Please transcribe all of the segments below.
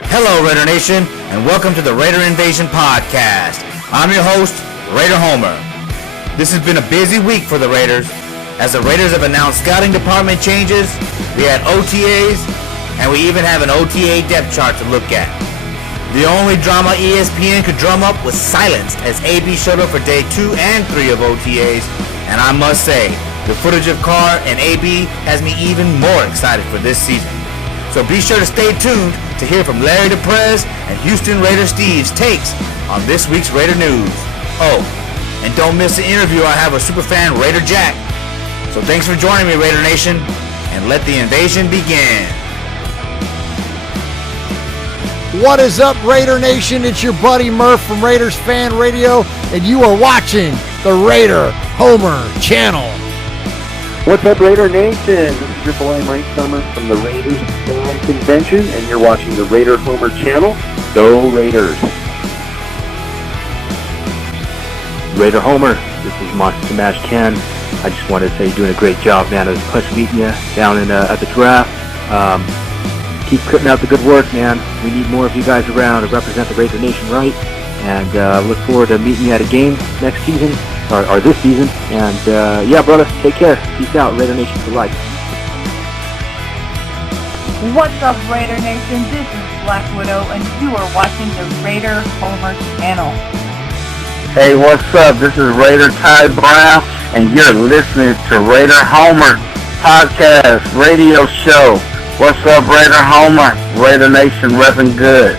Hello, Raider Nation, and welcome to the Raider Invasion Podcast. I'm your host, Raider Homer. This has been a busy week for the Raiders, as the Raiders have announced scouting department changes, we had OTAs, and we even have an OTA depth chart to look at. The only drama ESPN could drum up was silence as AB showed up for day 2 and 3 of OTAs, and I must say, the footage of Carr and AB has me even more excited for this season. So be sure to stay tuned to hear from Larry DePrez and Houston Raider Steve's takes on this week's Raider news. Oh, and don't miss the interview I have with superfan Raider Jack. So thanks for joining me, Raider Nation, and let the invasion begin. What is up, Raider Nation? It's your buddy Murph from Raiders Fan Radio, and you are watching the Raider Homer channel. What's up, Raider Nation? This is your boy Mike Summers from the Raiders Fan Convention, and you're watching the Raider Homer channel. Go Raiders! Raider Homer, this is Monster Mash 10. I just wanted to say you're doing a great job, man. It was a pleasure meeting you down at the draft. Keep putting out the good work, man. We need more of you guys around to represent the Raider Nation right. And look forward to meeting you at a game next season, or this season. And yeah, brother, take care. Peace out, Raider Nation for life. What's up, Raider Nation? This is Black Widow, and you are watching the Raider Homer channel. Hey, what's up? This is Raider Ty Brown, and you're listening to Raider Homer podcast radio show. What's up, Raider Homer? Raider Nation repping good.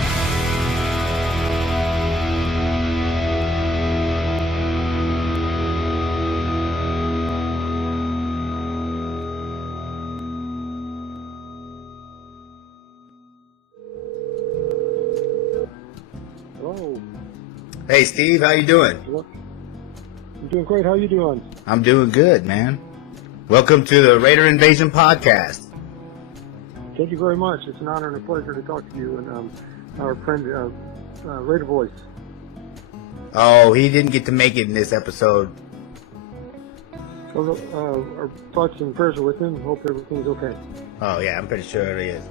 Hello. Hey, Steve, how you doing? I'm doing great. How you doing? I'm doing good, man. Welcome to the Raider Invasion Podcast. Thank you very much. It's an honor and a pleasure to talk to you and our friend Raider Voice. Oh, he didn't get to make it in this episode. Well, our thoughts and prayers are with him. Hope everything's okay. Oh, yeah, I'm pretty sure it is.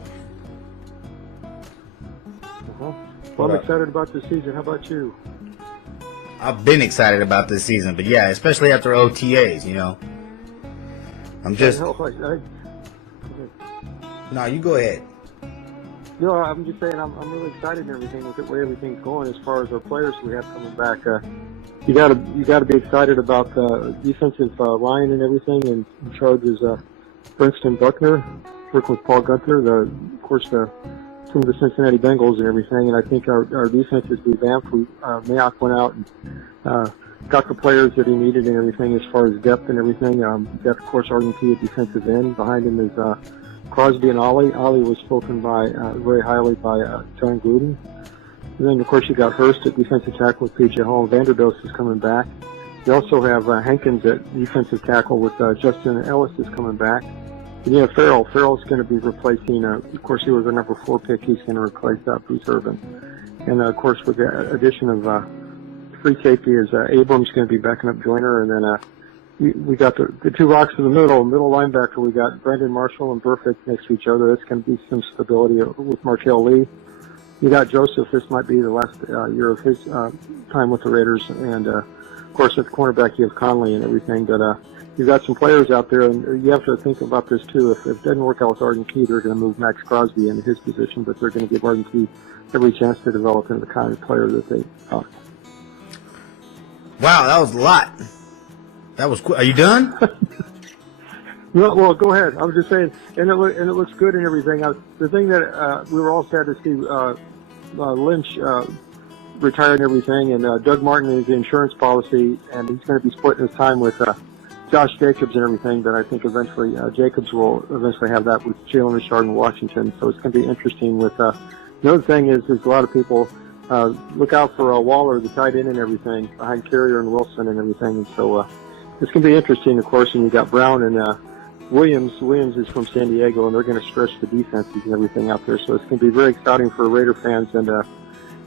Well, I'm excited about this season. How about you? I've been excited about this season, but yeah, especially after OTAs, you know. I'm just... No, you go ahead. No, I'm just saying I'm really excited and everything with the way everything's going as far as our players we have coming back. You gotta be excited about the defensive line and everything. And in charge is Princeton Buckner, working with Paul Gunther, of course some of the Cincinnati Bengals and everything. And I think our defense is revamped. Mayock went out and got the players that he needed and everything as far as depth and everything. Got, of course, Arden Key at defensive end. Behind him is Crosby and Ollie. Ollie was spoken by very highly by John Gruden. And then, of course, you got Hurst at defensive tackle with P.J. Hall. Vanderbilt is coming back. You also have Hankins at defensive tackle with Justin Ellis is coming back. And you have Farrell. Farrell's going to be replacing, of course, he was the number 4 pick. He's going to replace Bruce Irvin. And, of course, with the addition of free safety is Abrams going to be backing up Joyner. And then we got the two rocks in the middle linebacker. We got Brandon Marshall and Burfict next to each other. That's going to be some stability with Markel Lee. You got Joseph. This might be the last year of his time with the Raiders. And, of course, at the cornerback, you have Conley and everything. But you've got some players out there, and you have to think about this, too. If it doesn't work out with Arden Key, they're going to move Max Crosby into his position, but they're going to give Arden Key every chance to develop into the kind of player that they are. Wow, that was a lot. That was cool. Are you done? No, well, go ahead. I was just saying, and it looks good and everything. The thing that we were all sad to see Lynch retire and everything, and Doug Martin is the insurance policy, and he's going to be splitting his time with Josh Jacobs and everything. But I think eventually Jacobs will eventually have that with Jalen Richard in Washington. So it's going to be interesting. With the other thing is a lot of people look out for Waller, the tight end and everything, behind Carrier and Wilson and everything. And so it's going to be interesting, of course. And you got Brown and Williams. Williams is from San Diego, and they're going to stretch the defenses and everything out there. So it's going to be very exciting for Raider fans. And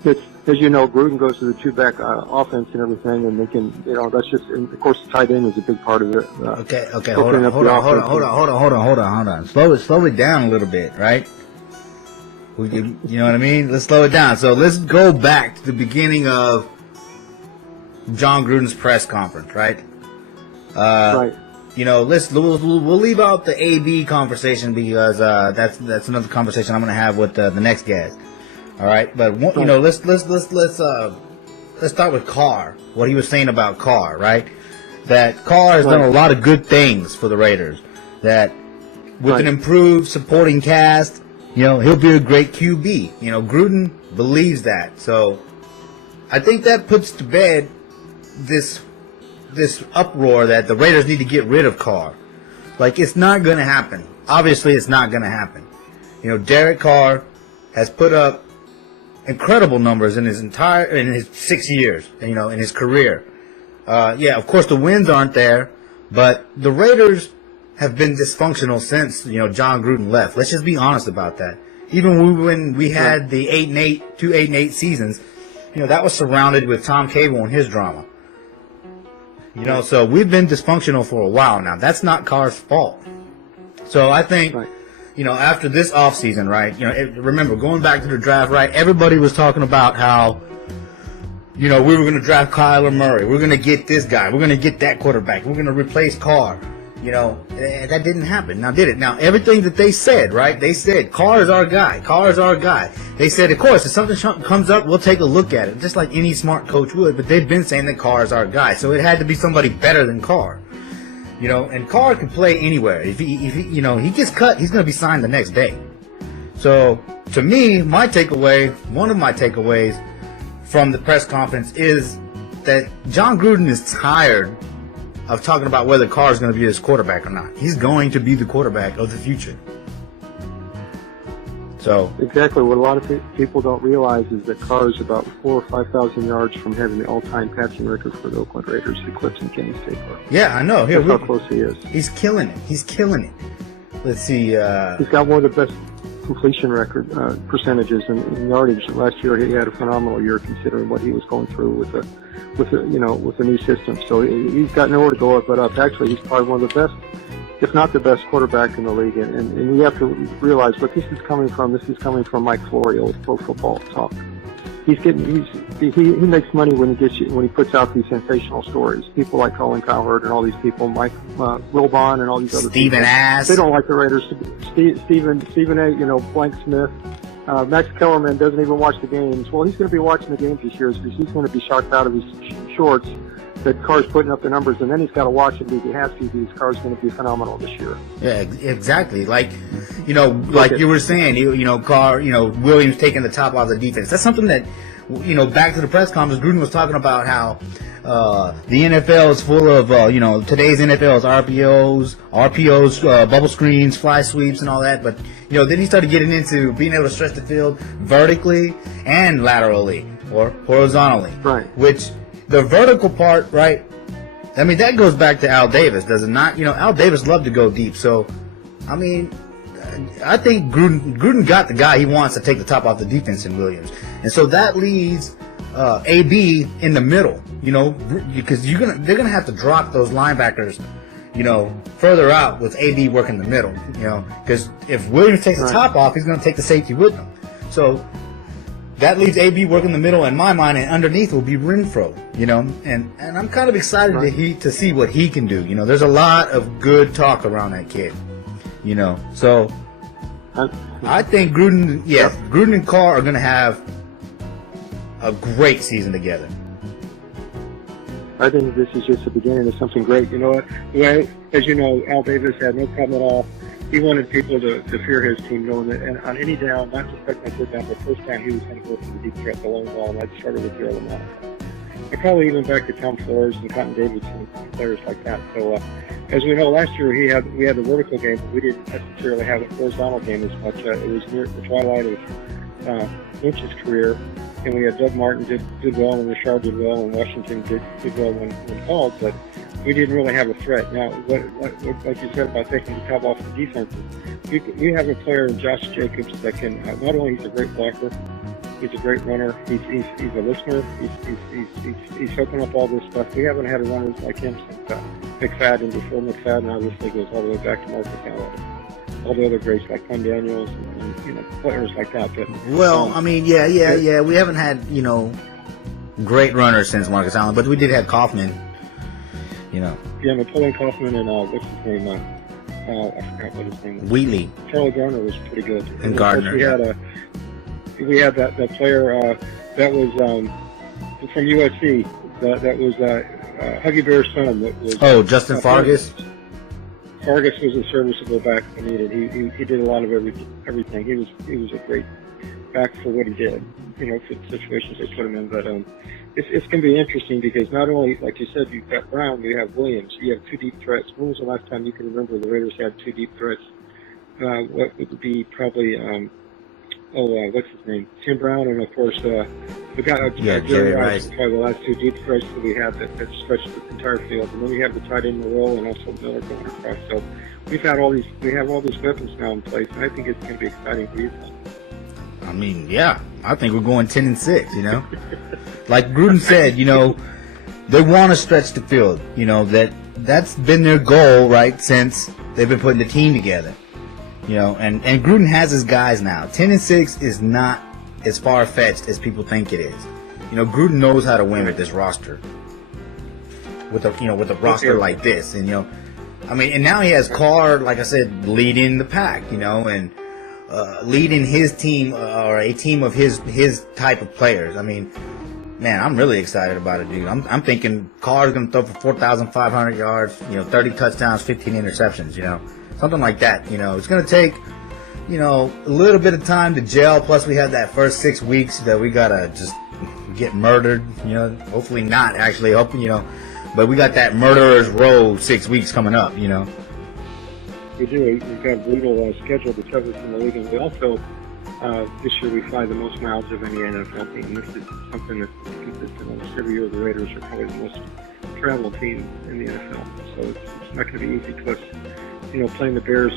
it's, as you know, Gruden goes to the two-back offense and everything, and they can, that's just, and of course, the tight end is a big part of it. Okay, hold on. Slow it down a little bit, right? You know what I mean? Let's slow it down. So let's go back to the beginning of John Gruden's press conference, right? Right. You know, we'll leave out the AB conversation because that's another conversation I'm going to have with the next guest. All right, but you know, let's start with Carr. What he was saying about Carr, right? That Carr has done a lot of good things for the Raiders. That with an improved supporting cast, you know, he'll be a great QB. You know, Gruden believes that. So I think that puts to bed this uproar that the Raiders need to get rid of Carr. Like, it's not going to happen. Obviously, it's not going to happen. You know, Derek Carr has put up incredible numbers in his 6 years, you know, in his career. Yeah, of course the wins aren't there, but the Raiders have been dysfunctional since, you know, John Gruden left. Let's just be honest about that. Even when we had the 8-8, 8-8 seasons, you know, that was surrounded with Tom Cable and his drama. You know, so we've been dysfunctional for a while now. That's not Carr's fault. So I think, you know, after this offseason, right, you know, remember, going back to the draft, right, everybody was talking about how, you know, we were going to draft Kyler Murray. We're going to get this guy. We're going to get that quarterback. We're going to replace Carr. You know, that didn't happen. Now, did it? Now, everything that they said, right, they said, Carr is our guy. Carr is our guy. They said, of course, if something comes up, we'll take a look at it, just like any smart coach would. But they've been saying that Carr is our guy. So it had to be somebody better than Carr. You know, and Carr can play anywhere. If he you know, he gets cut, he's going to be signed the next day. So, to me, one of my takeaways from the press conference is that John Gruden is tired of talking about whether Carr is going to be his quarterback or not. He's going to be the quarterback of the future. So exactly what a lot of people don't realize is that Carr is about 4,000 or 5,000 yards from having the all-time passing record for the Oakland Raiders, eclipsing James Taylor. Yeah, I know. That's how close he is. He's killing it. Let's see. He's got one of the best completion record percentages in yardage. Last year he had a phenomenal year considering what he was going through with the new system. So he's got nowhere to go but up. Actually, he's probably one of the best, if not the best, quarterback in the league. And we have to realize what this is coming from. This is coming from Mike Florio with Pro Football Talk. He makes money when he puts out these sensational stories. People like Colin Cowherd and all these people, Mike Wilbon and all these other Stephen people. Ass. They don't like the Raiders. Stephen A. You know, Blank Smith. Max Kellerman doesn't even watch the games. Well, he's going to be watching the games this year because he's going to be shocked out of his shorts that Carr's putting up the numbers, and then he's got to watch it because he has to because Carr's going to be phenomenal this year. Yeah, exactly. Like, you know, like you were saying, you know, Carr, you know, Williams taking the top off the defense. That's something that, you know, back to the press conference, Gruden was talking about how the NFL is full of, you know, today's NFL is RPOs, bubble screens, fly sweeps, and all that. But, you know, then he started getting into being able to stretch the field vertically and laterally or horizontally. Right. Which the vertical part, right? I mean, that goes back to Al Davis, does it not? You know, Al Davis loved to go deep. So, I mean, I think Gruden got the guy he wants to take the top off the defense in Williams. And so that leaves AB in the middle, you know, because they're going to have to drop those linebackers, you know, further out with AB working the middle, you know, because if Williams takes the top off, he's going to take the safety with him. So that leaves AB working the middle in my mind, and underneath will be Renfrow, you know, and I'm kind of excited to see what he can do. You know, there's a lot of good talk around that kid, you know, so I think Gruden and Carr are going to have a great season together. I think this is just the beginning of something great. You know what? As you know, Al Davis had no problem at all. He wanted people to fear his team, knowing that and on any down, not just second and third down, but first down, he was going to go for the deep threat, the long ball, and that started with Gerald Monaco. And probably even back to Tom Flores and Cotton Davidson and players like that. So, as we know, last year we had the vertical game, but we didn't necessarily have the horizontal game as much. It was near the twilight of Lynch's career, and we had Doug Martin did well, and Richard did well, and Washington did well when called, but we didn't really have a threat. Now, like you said about taking the top off the defense, we have a player in Josh Jacobs that can not only he's a great blocker, he's a great runner. He's a listener. He's soaking up all this stuff. We haven't had a runner like him since McFadden, before McFadden obviously goes all the way back to Mark McCallum. all the other greats like Con Daniels and players like that. But Well, I mean, yeah. We haven't had, great runners since Marcus Allen, but we did have Kaufman, Yeah, Napoleon Kaufman and what's his name? I forgot what his name was. Wheatley. Charlie Garner was pretty good. And of Gardner, course, we had that player that was from USC. That was Huggy Bear's son. That was Justin Fargas. Fargas was a serviceable back when needed. He did a lot of everything. He was a great back for what he did. For the situations they put him in. But it's going to be interesting because not only, like you said, you've got Brown, you have Williams, you have two deep threats. When was the last time you can remember the Raiders had two deep threats? What would be probably what's his name? Tim Brown, and of course we got Jerry Rice. Probably the last two deep threats that we had that stretched the entire field, and then we have the tight end in the role, and also Miller going across. So we have all these weapons now in place, and I think it's going to be exciting for you. I mean, yeah, I think we're going 10-6. Like Gruden said, they want to stretch the field. That's been their goal, right, since they've been putting the team together. And Gruden has his guys now. 10-6 is not as far-fetched as people think it is. Gruden knows how to win with this roster. With a roster like this, and and now he has Carr, like I said, leading the pack. And leading his team or a team of his type of players. I mean, man, I'm really excited about it, dude. I'm thinking Carr's gonna throw for 4,500 yards, 30 touchdowns, 15 interceptions, something like that. It's gonna take, a little bit of time to gel. Plus, we have that first 6 weeks that we gotta just get murdered. Hopefully not actually. But we got that murderer's row 6 weeks coming up. We do. We've got a brutal schedule, the toughest in the league, and we also this year we fly the most miles of any NFL team. This is something that's consistent almost every year. The Raiders are probably the most traveled team in the NFL, so it's not going to be easy. Plus, playing the Bears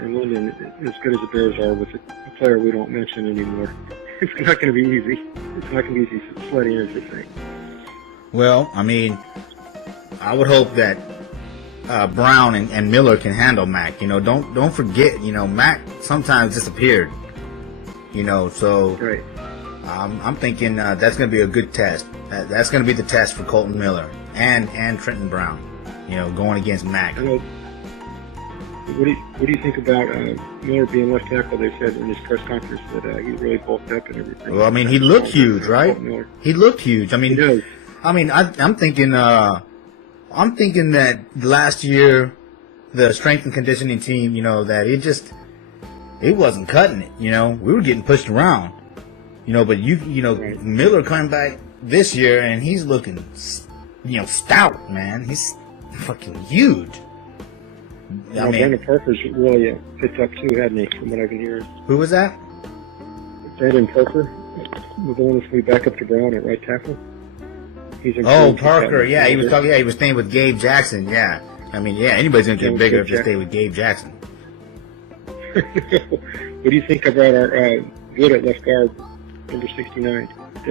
in London, as good as the Bears are, with a player we don't mention anymore, it's not going to be easy. It's not going to be easy sledding, as they say. Well, I mean, I would hope that Brown and Miller can handle Mac. Don't forget, Mac sometimes disappeared. So right. I'm thinking that's going to be a good test. That's going to be the test for Colton Miller and Trenton Brown. Going against Mac. What do you think about Miller being left tackle? They said in his press conference that he really bulked up and everything. Well, I mean, he looked huge, right? He looked huge. I mean, he does. I mean, I'm thinking. I'm thinking that last year, the strength and conditioning team, that it wasn't cutting it. We were getting pushed around. But right. Miller coming back this year and he's looking, stout, man. He's fucking huge. I mean, Brandon Parker's really picked up too, hadn't he? From what I've been hearing. Who was that? Brandon Parker, the one that's going to be back up to Brown at right tackle. Parker, yeah, he was talking. Yeah, he was staying with Gabe Jackson. Yeah, I mean, yeah, anybody's gonna get bigger if they stay with Gabe Jackson. What do you think about our Good at left guard, number 69?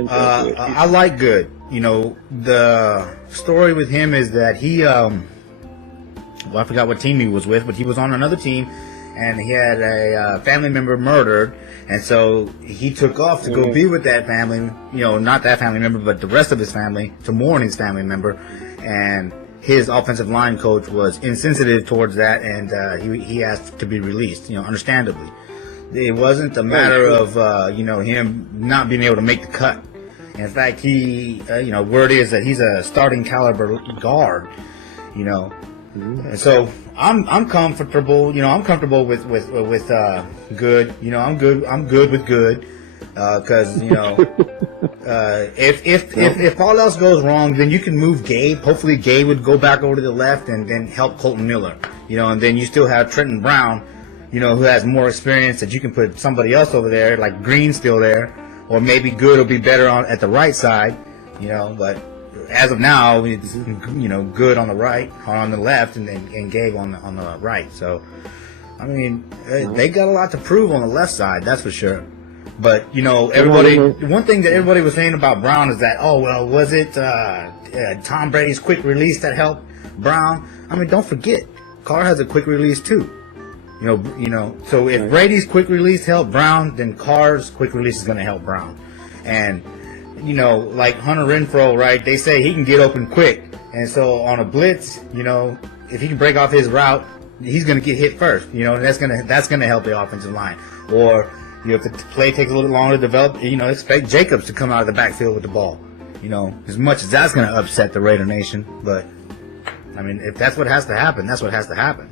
I like Good. The story with him is that he, I forgot what team he was with, but he was on another team, and he had a family member murdered. And so he took off to go be with that family, not that family member, but the rest of his family, to mourn his family member. And his offensive line coach was insensitive towards that, and he asked to be released, understandably. It wasn't a matter of, him not being able to make the cut. In fact, he, word is that he's a starting caliber guard, And so I'm comfortable, I'm comfortable with Good. I'm good with Good, because if all else goes wrong, then you can move Gabe. Hopefully Gabe would go back over to the left and then help Colton Miller, and then you still have Trenton Brown, who has more experience, that you can put somebody else over there, like Green's still there, or maybe Good will be better at the right side, but as of now, it's, Good on the right, or on the left, and Gabe on the right. So, I mean, they got a lot to prove on the left side, that's for sure. But, everybody, one thing that everybody was saying about Brown is that, was it Tom Brady's quick release that helped Brown? I mean, don't forget, Carr has a quick release too. So if Brady's quick release helped Brown, then Carr's quick release is going to help Brown. And, like Hunter Renfrow, right, they say he can get open quick. And so on a blitz, if he can break off his route, he's going to get hit first. That's going to help the offensive line. Or, if the play takes a little longer to develop, expect Jacobs to come out of the backfield with the ball. As much as that's going to upset the Raider Nation. But, if that's what has to happen, that's what has to happen.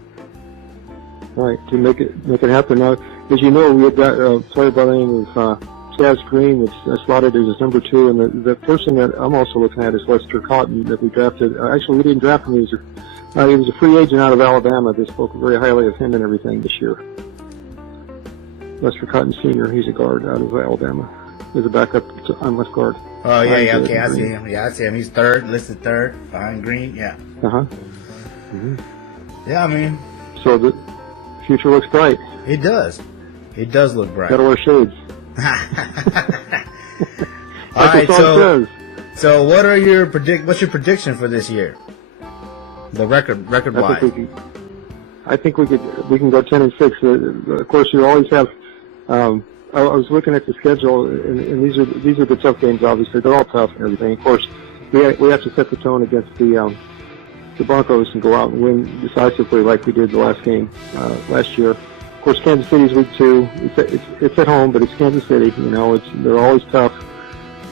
Right, to make it happen. Now, as you know, we had got a player by the name of Chaz Green that's slotted as number 2, and the person that I'm also looking at is Lester Cotton that we drafted. Actually, we didn't draft him. He was a free agent out of Alabama. They spoke very highly of him and everything this year. Lester Cotton Sr., he's a guard out of Alabama. He's a backup on left guard. Oh, yeah, okay, I see him. Yeah, I see him. He's listed third, behind Green, yeah. Uh-huh. Mm-hmm. Yeah, So the future looks bright. It does. It does look bright. Gotta wear shades. All right, so what are what's your prediction for this year? The record wise. I think we can go 10-6. Of course, you always have. I was looking at the schedule, and these are the tough games. Obviously, they're all tough and everything. Of course, we have to set the tone against the Broncos and go out and win decisively like we did the last game last year. Of course, Kansas City's week 2. It's at home, but it's Kansas City. They're always tough.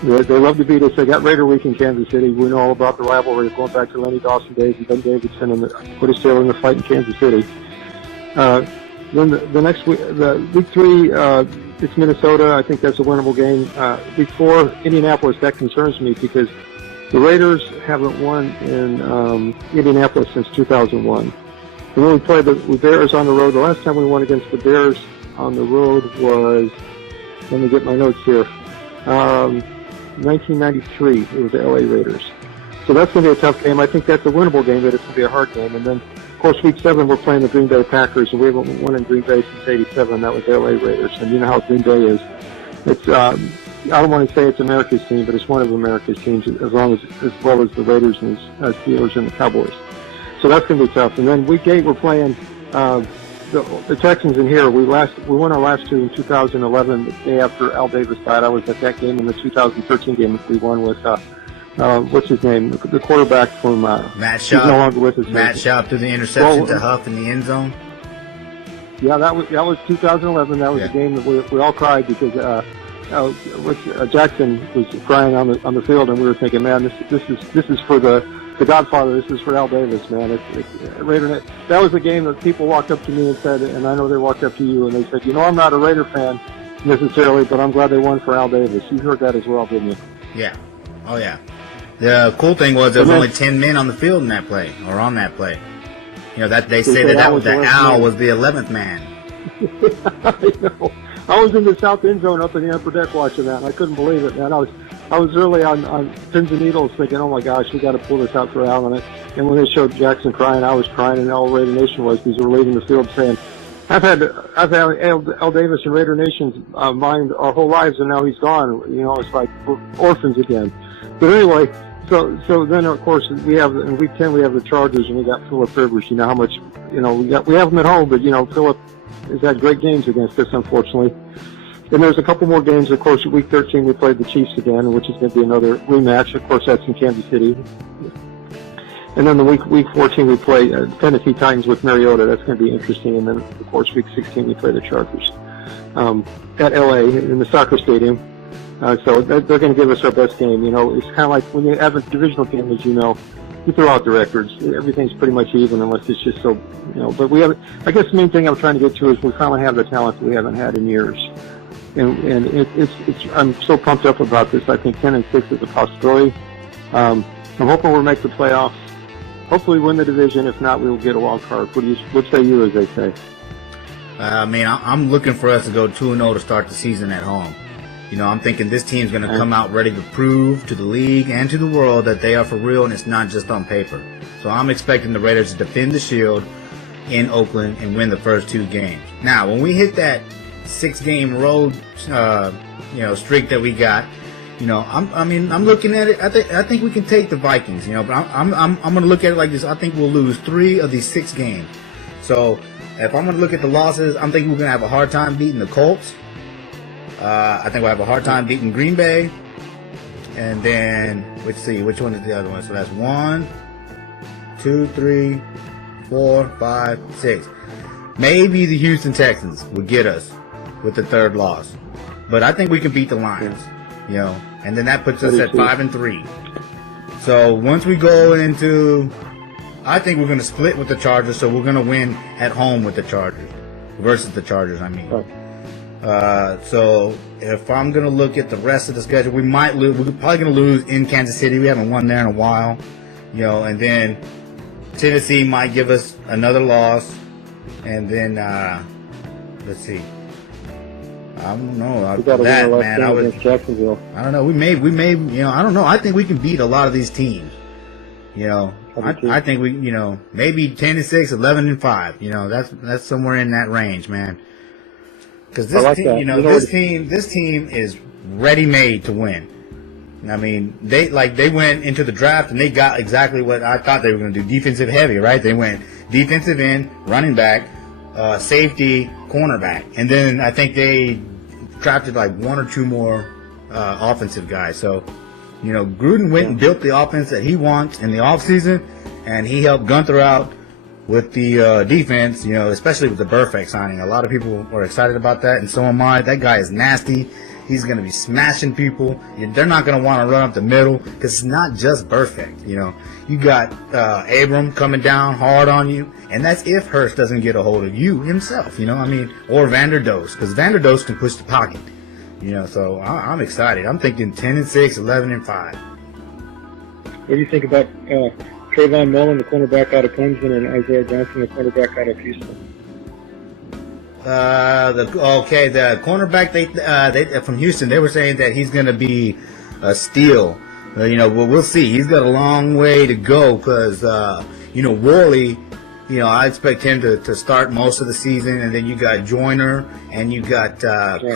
They love to beat us. They got Raider week in Kansas City. We know all about the rivalry going back to Lenny Dawson days and Ben Davidson and put us still in the fight in Kansas City. Then the next week, week 3, it's Minnesota. I think that's a winnable game. Week 4, Indianapolis. That concerns me because the Raiders haven't won in Indianapolis since 2001. And when we played the Bears on the road, the last time we won against the Bears on the road was, let me get my notes here, 1993. It was the LA Raiders. So that's going to be a tough game. I think that's a winnable game, but it's going to be a hard game. And then, of course, week 7, we're playing the Green Bay Packers, and we haven't won in Green Bay since '87. That was the LA Raiders. And you know how Green Bay is. It's I don't want to say it's America's team, but it's one of America's teams, as well as the Raiders and Steelers and the Cowboys. So that's going to be tough. And then week 8, we're playing the Texans in here. We won our last 2 in 2011, the day after Al Davis died. I was at that game. In the 2013 game we won with what's his name? The quarterback from Matt Schaub. He's no longer with us. Matt Schaub through the interception to Huff in the end zone. Yeah, that was 2011. That was a game that we all cried because Jackson was crying on the field, and we were thinking, man, this is for the Godfather. This is for Al Davis, man. That was the game that people walked up to me and said, and I know they walked up to you and they said, I'm not a Raider fan necessarily, but I'm glad they won for Al Davis. You heard that as well, didn't you? Yeah. Oh, yeah. The cool thing was there was only 10 men on the field in that play, or on that play. That they say that Al was the 11th man. I know. I was in the south end zone up in the upper deck watching that, and I couldn't believe it, man. I was really on pins and needles thinking, oh my gosh, we got to pull this out for Al. And when they showed Jackson crying, I was crying, and all Raider Nation was, because we were leaving the field saying, I've had Al Davis and Raider Nation's mind our whole lives, and now he's gone. It's like we're orphans again. But anyway, so then of course we have in week 10 we have the Chargers, and we got Phillip Rivers. You know how much we have him at home, but Phillip has had great games against us, unfortunately. And there's a couple more games. Of course, week 13 we played the Chiefs again, which is going to be another rematch. Of course, that's in Kansas City. And then the week 14 we play Tennessee Titans with Mariota. That's going to be interesting. And then of course week 16 we play the Chargers at LA in the soccer stadium. So they're going to give us our best game. It's kind of like when you have a divisional game, as you know, you throw out the records. Everything's pretty much even unless it's just so, But we have. I guess the main thing I'm trying to get to is we finally have the talent that we haven't had in years. And it's I'm so pumped up about this. I think 10-6 is a possibility. I'm hoping we'll make the playoffs. Hopefully win the division. If not, we will get a wild card. What say you, as they say? I'm looking for us to go 2-0 to start the season at home. I'm thinking this team's going to come out ready to prove to the league and to the world that they are for real and it's not just on paper. So I'm expecting the Raiders to defend the Shield in Oakland and win the first 2 games. Now, when we hit that 6-game road, streak that we got, I'm looking at it. I think we can take the Vikings, but I'm going to look at it like this. I think we'll lose 3 of these 6 games. So if I'm going to look at the losses, I'm thinking we're going to have a hard time beating the Colts. I think we'll have a hard time beating Green Bay. And then, let's see, which one is the other one? So that's 1, 2, 3, 4, 5, 6. Maybe the Houston Texans would get us with the third loss. But I think we can beat the Lions, you know. And then that puts us at 5-3. So once we go into, I think we're going to split with the Chargers, so we're going to win at home with the Chargers versus the Chargers. I mean, so if I'm going to look at the rest of the schedule, we might lose. We're probably going to lose in Kansas City. We haven't won there in a while, you know. And then Tennessee might give us another loss, and then let's see. I don't know. After that, man, I don't know. We may, you know, I don't know. I think we can beat a lot of these teams. You know, I think we, you know, maybe 10-6, 11-5. You know, that's somewhere in that range, man. Because this team, you know, this team is ready-made to win. I mean, they went into the draft and they got exactly what I thought they were going to do. Defensive heavy, right? They went defensive end, running back, safety, cornerback, and then I think they drafted like one or two more offensive guys. So, you know, Gruden went and built the offense that he wants in the offseason, and he helped Gunther out with the defense, you know, especially with the Burfict signing. A lot of people are excited about that, and so am I. That guy is nasty. He's going to be smashing people. They're not going to want to run up the middle because it's not just Burfict, you know. You got Abram coming down hard on you, and that's if Hurst doesn't get a hold of you himself, you know. I mean, or Vander Dost, because Vander Dost can push the pocket, you know. So I'm excited. I'm thinking 10-6, 11-5. What do you think about Trayvon Mullen, the cornerback out of Clemson, and Isaiah Johnson, the cornerback out of Houston? The cornerback they from Houston, they were saying that he's going to be a steal. You know, well, we'll see. He's got a long way to go because you know, Worley, you know, I expect him to start most of the season, and then you got Joyner and you got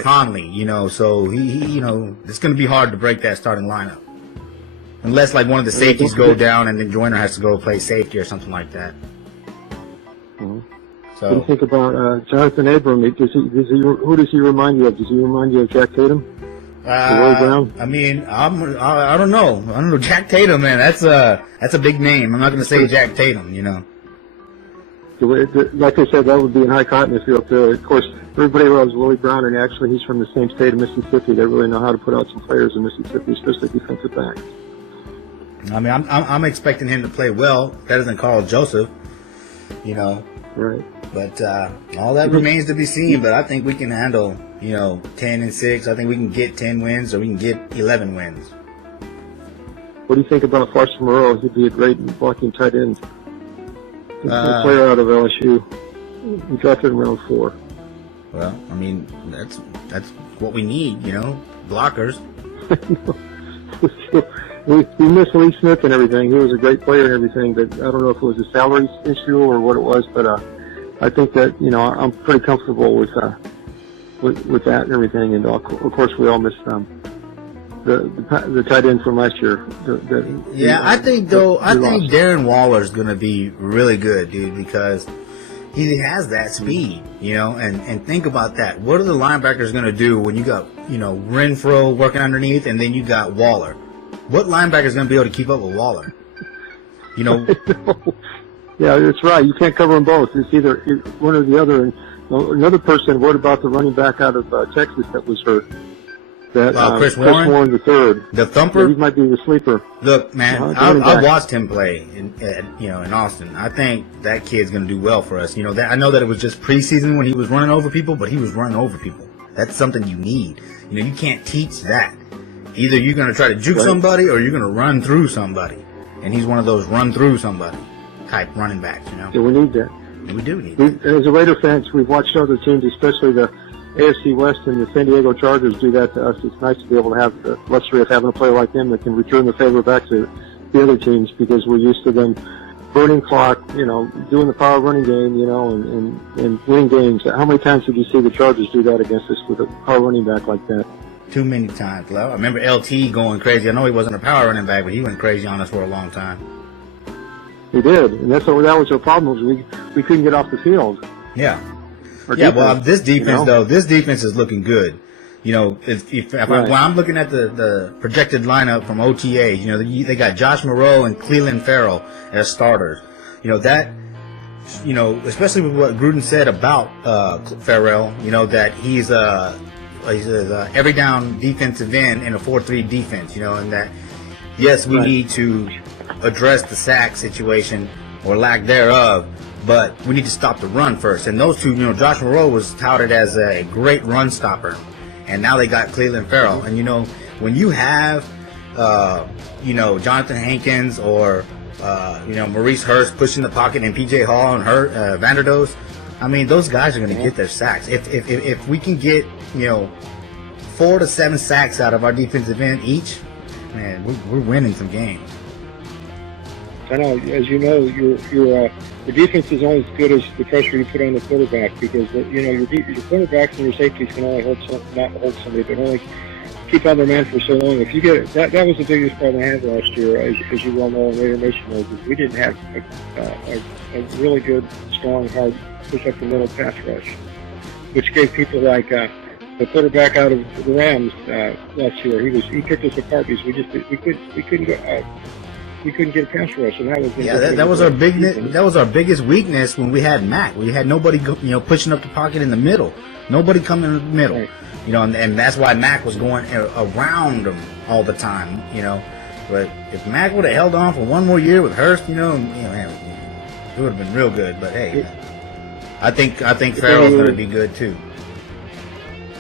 Conley. You know, so he you know, it's going to be hard to break that starting lineup unless like one of the safeties go down and then Joyner has to go play safety or something like that. Mm-hmm. So, what do you think about Jonathan Abram? Who does he remind you of? Does he remind you of Jack Tatum? I mean, I don't know. I don't know. Jack Tatum, man, that's a big name. I'm not going to say Jack Tatum, you know. Like I said, that would be an high cotton field too. Of course, everybody loves Willie Brown, and actually he's from the same state of Mississippi. They really know how to put out some players in Mississippi, especially defensive backs. I mean, I'm expecting him to play well, better than Carl Joseph, you know. Right. But all that remains to be seen. But I think we can handle, you know, 10-6. I think we can get 10 wins, or we can get 11 wins. What do you think about Farson Moreau? He'd be a great blocking tight end. He's a player out of LSU. We drafted him round 4. Well, I mean, that's what we need, you know, blockers. We missed Lee Smith and everything. He was a great player and everything, but I don't know if it was a salary issue or what it was. But I think that, you know, I'm pretty comfortable with that and everything. And of course, we all missed the tight end from last year. I think Darren Waller's going to be really good, dude, because he has that speed, you know. And think about that. What are the linebackers going to do when you got, you know, Renfro working underneath, and then you got Waller? What linebacker is going to be able to keep up with Waller? You know. Yeah, that's right. You can't cover them both. It's either one or the other. And another person, what about the running back out of Texas that was hurt? Chris Warren the third. The thumper? Yeah, he might be the sleeper. Look, man, I watched him play in Austin. I think that kid's going to do well for us. You know, I know that it was just preseason when he was running over people, but he was running over people. That's something you need. You know, you can't teach that. Either you're going to try to juke somebody or you're going to run through somebody. And he's one of those run through somebody type running backs, you know. Yeah, we need that. We do need that. As a Raider fans, we've watched other teams, especially the AFC West and the San Diego Chargers, do that to us. It's nice to be able to have the luxury of having a player like him that can return the favor back to the other teams, because we're used to them burning clock, you know, doing the power running game, you know, and winning games. How many times did you see the Chargers do that against us with a power running back like that? Too many times. I remember LT going crazy. I know he wasn't a power running back, but he went crazy on us for a long time. He did, and that was our problem. We couldn't get off the field. Yeah. Our Yeah, well, defense, this defense, you know? though, this defense is looking good. You know, when I'm looking at the projected lineup from OTA, you know, they got Josh Moreau and Clelin Ferrell as starters. You know, that, you know, especially with what Gruden said about Ferrell, you know, that he's a every down defensive end in a 4-3 defense, you know, and that, yes, we need to address the sack situation or lack thereof, but we need to stop the run first. And those two, you know, Josh Moreau was touted as a great run stopper. And now they got Clelin Ferrell. And, you know, when you have, you know, Jonathan Hankins or, you know, Maurice Hurst pushing the pocket and P.J. Hall and Vanderdoes, I mean, those guys are going to get their sacks. If we can get, you know, 4 to 7 sacks out of our defensive end each, man, we're winning some games. I know, as you know, the defense is only as good as the pressure you put on the quarterback, because you know your quarterbacks and your safeties can only not hold somebody, but only keep on their man for so long. If you get that was the biggest problem I had last year, as you well know, in Raider Nation was, is we didn't have a really good, strong, hard push up the middle pass rush, which gave people like the quarterback out of the Rams last year. He picked us apart because we couldn't go. We couldn't get a pass rush, and that was that was our that was our biggest weakness when we had Mac. We had nobody, you know, pushing up the pocket in the middle. Nobody coming in the middle, right. You know, and that's why Mac was going around them all the time, you know. But if Mac would have held on for one more year with Hurst, you know, man, it would have been real good. But hey, I think Ferrell's going to be good too.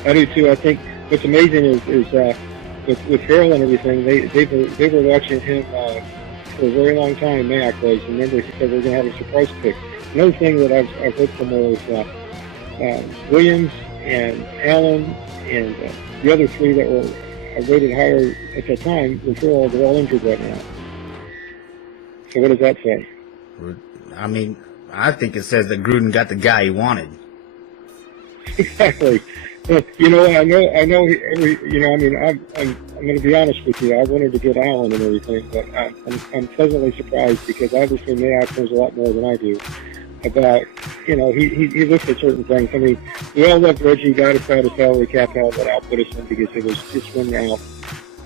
I do too. I think what's amazing is with Ferrell and everything, they were watching him. For a very long time, Mac was, and then they said they're going to have a surprise pick. Another thing that I've heard from her is Williams and Allen and the other three that were rated higher at that time, they're all injured right now. So what does that say? I mean, I think it says that Gruden got the guy he wanted. Exactly. You know, I know. You know, I mean, I'm going to be honest with you. I wanted to get Allen and everything, but I'm pleasantly surprised, because obviously Mayock knows a lot more than I do about. You know, he looks at certain things. I mean, we all love Reggie. Got us out of salary cap hell that Al put us in, because it was just one out.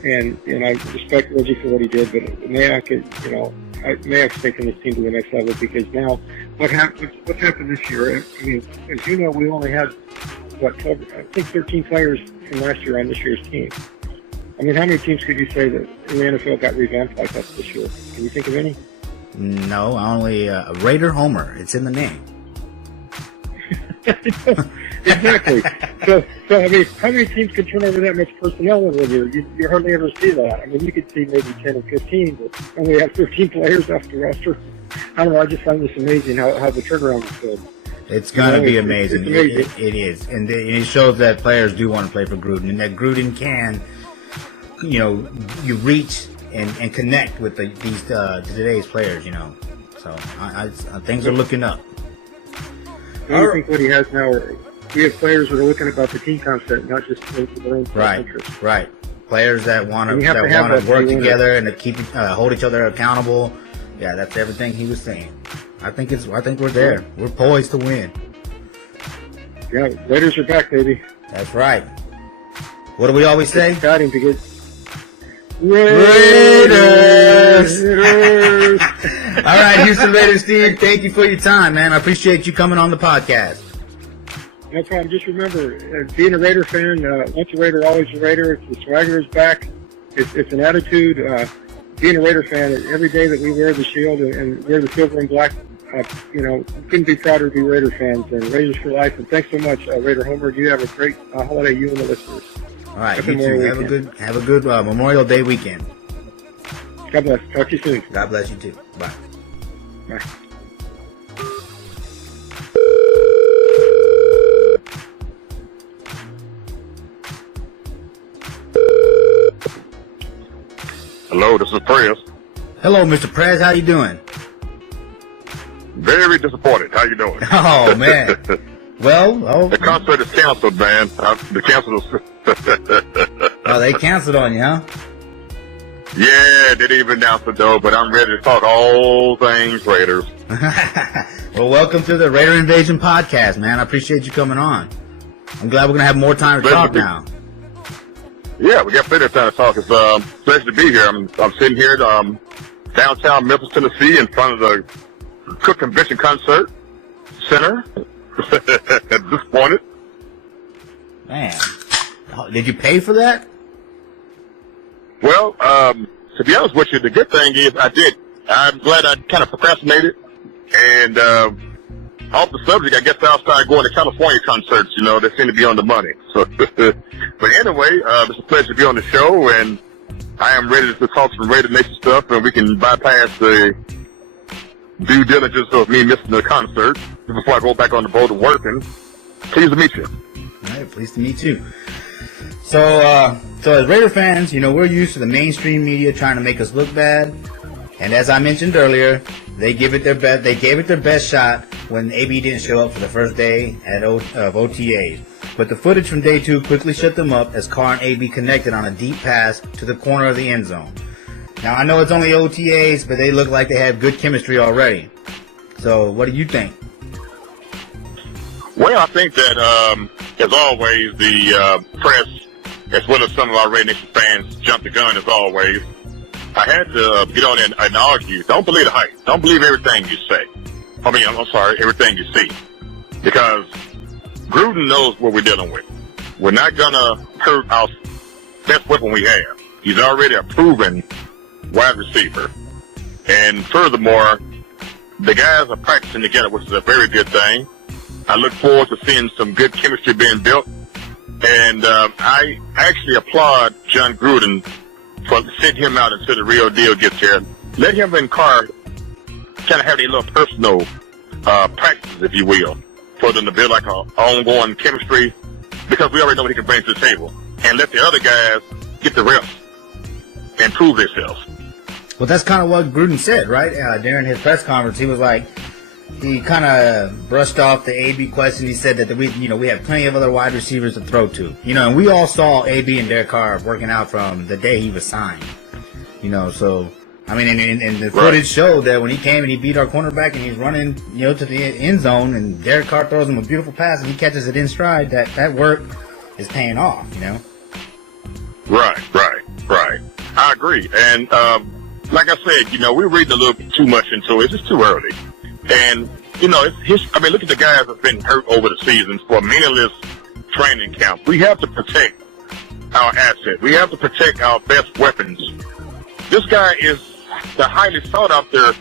And I respect Reggie for what he did, but Mayock is, you know, Mayock's taking this team to the next level, because now what's happened this year? I mean, as you know, we only had 13 players from last year on this year's team. I mean, how many teams could you say that in the NFL got revamped like that this year? Can you think of any? No, only a Raider Homer. It's in the name. Exactly. So I mean, how many teams could turn over that much personnel in 1 year? You hardly ever see that. I mean, you could see maybe 10 or 15, but only have 13 players off the roster. I don't know. I just find this amazing how the turnaround is good. It's going to be amazing. It is. And it shows that players do want to play for Gruden, and that Gruden can, you know, you reach and connect with these today's players, you know. So things are looking up. I think what he has now, we have players that are looking about the team concept, not just for their own self-interest. Right. Players that want to work together and to keep hold each other accountable. Yeah, that's everything he was saying. I think we're there. We're poised to win. Yeah, Raiders are back, baby. That's right. What do we always say? It's exciting to get Raiders. All right, Houston Raiders, Steve. Thank you for your time, man. I appreciate you coming on the podcast. No problem. Just remember, being a Raider fan, once a Raider, always a Raider. The swagger is back. It's an attitude. Being a Raider fan, every day that we wear the shield and wear the silver and black, you know, couldn't be prouder to be Raider fans, and Raiders for life. And thanks so much, Raider Homer. You have a great holiday, you and the listeners. All right, you too. Have a good Memorial Day weekend. God bless. Talk to you soon. God bless you too. Bye. Bye. Hello, this is Prez. Hello, Mr. Prez. How you doing? Very disappointed. How you doing? Oh, man. The concert is canceled, man. The canceled. Oh, they canceled on you, huh? Yeah, they didn't even announce the door, but I'm ready to talk all things Raiders. Well, welcome to the Raider Invasion podcast, man. I appreciate you coming on. I'm glad we're going to have more time to talk now. Yeah, we got plenty of time to talk. It's a pleasure to be here. I'm sitting here at downtown Memphis, Tennessee, in front of the Cook Convention Concert Center. Disappointed. Man, did you pay for that? Well, to be honest with you, the good thing is I did. I'm glad I kind of procrastinated. And off the subject, I guess I'll start going to California concerts. You know, they seem to be on the money. So, but anyway, it's a pleasure to be on the show, and I am ready to talk some Raider Nation stuff, and we can bypass the due diligence of me missing the concert before I go back on the boat to work. And pleased to meet you. All right, pleased to meet you. So as Raider fans, you know, we're used to the mainstream media trying to make us look bad. And as I mentioned earlier, they gave it their best. They gave it their best shot when AB didn't show up for the first day of OTAs. But the footage from day 2 quickly shut them up as Carr and AB connected on a deep pass to the corner of the end zone. Now I know it's only OTAs, but they look like they have good chemistry already. So what do you think? Well, I think that as always, the press, as well as some of our Raider Nation fans, jumped the gun as always. I had to get on and argue. Don't believe the hype. Don't believe everything you say. I'm sorry, everything you see. Because Gruden knows what we're dealing with. We're not going to hurt our best weapon we have. He's already a proven wide receiver. And furthermore, the guys are practicing together, which is a very good thing. I look forward to seeing some good chemistry being built. And I actually applaud John Gruden for sending him out until the real deal gets here. Let him and Carr kind of have their little personal practices, if you will, for them to build like an ongoing chemistry, because we already know what he can bring to the table. And let the other guys get the reps and prove themselves. Well, that's kind of what Gruden said, right? During his press conference, he was like, he kind of brushed off the AB question. He said that we have plenty of other wide receivers to throw to. You know, and we all saw AB and Derek Carr working out from the day he was signed. You know, so I mean, and the footage showed that when he came and he beat our cornerback and he's running, you know, to the end zone, and Derek Carr throws him a beautiful pass and he catches it in stride. That work is paying off. You know. Right. I agree, and like I said, you know, we're reading a little bit too much into it. It's just too early. And, you know, look at the guys that have been hurt over the seasons for meaningless training camp. We have to protect our assets. We have to protect our best weapons. This guy is the highly sought after,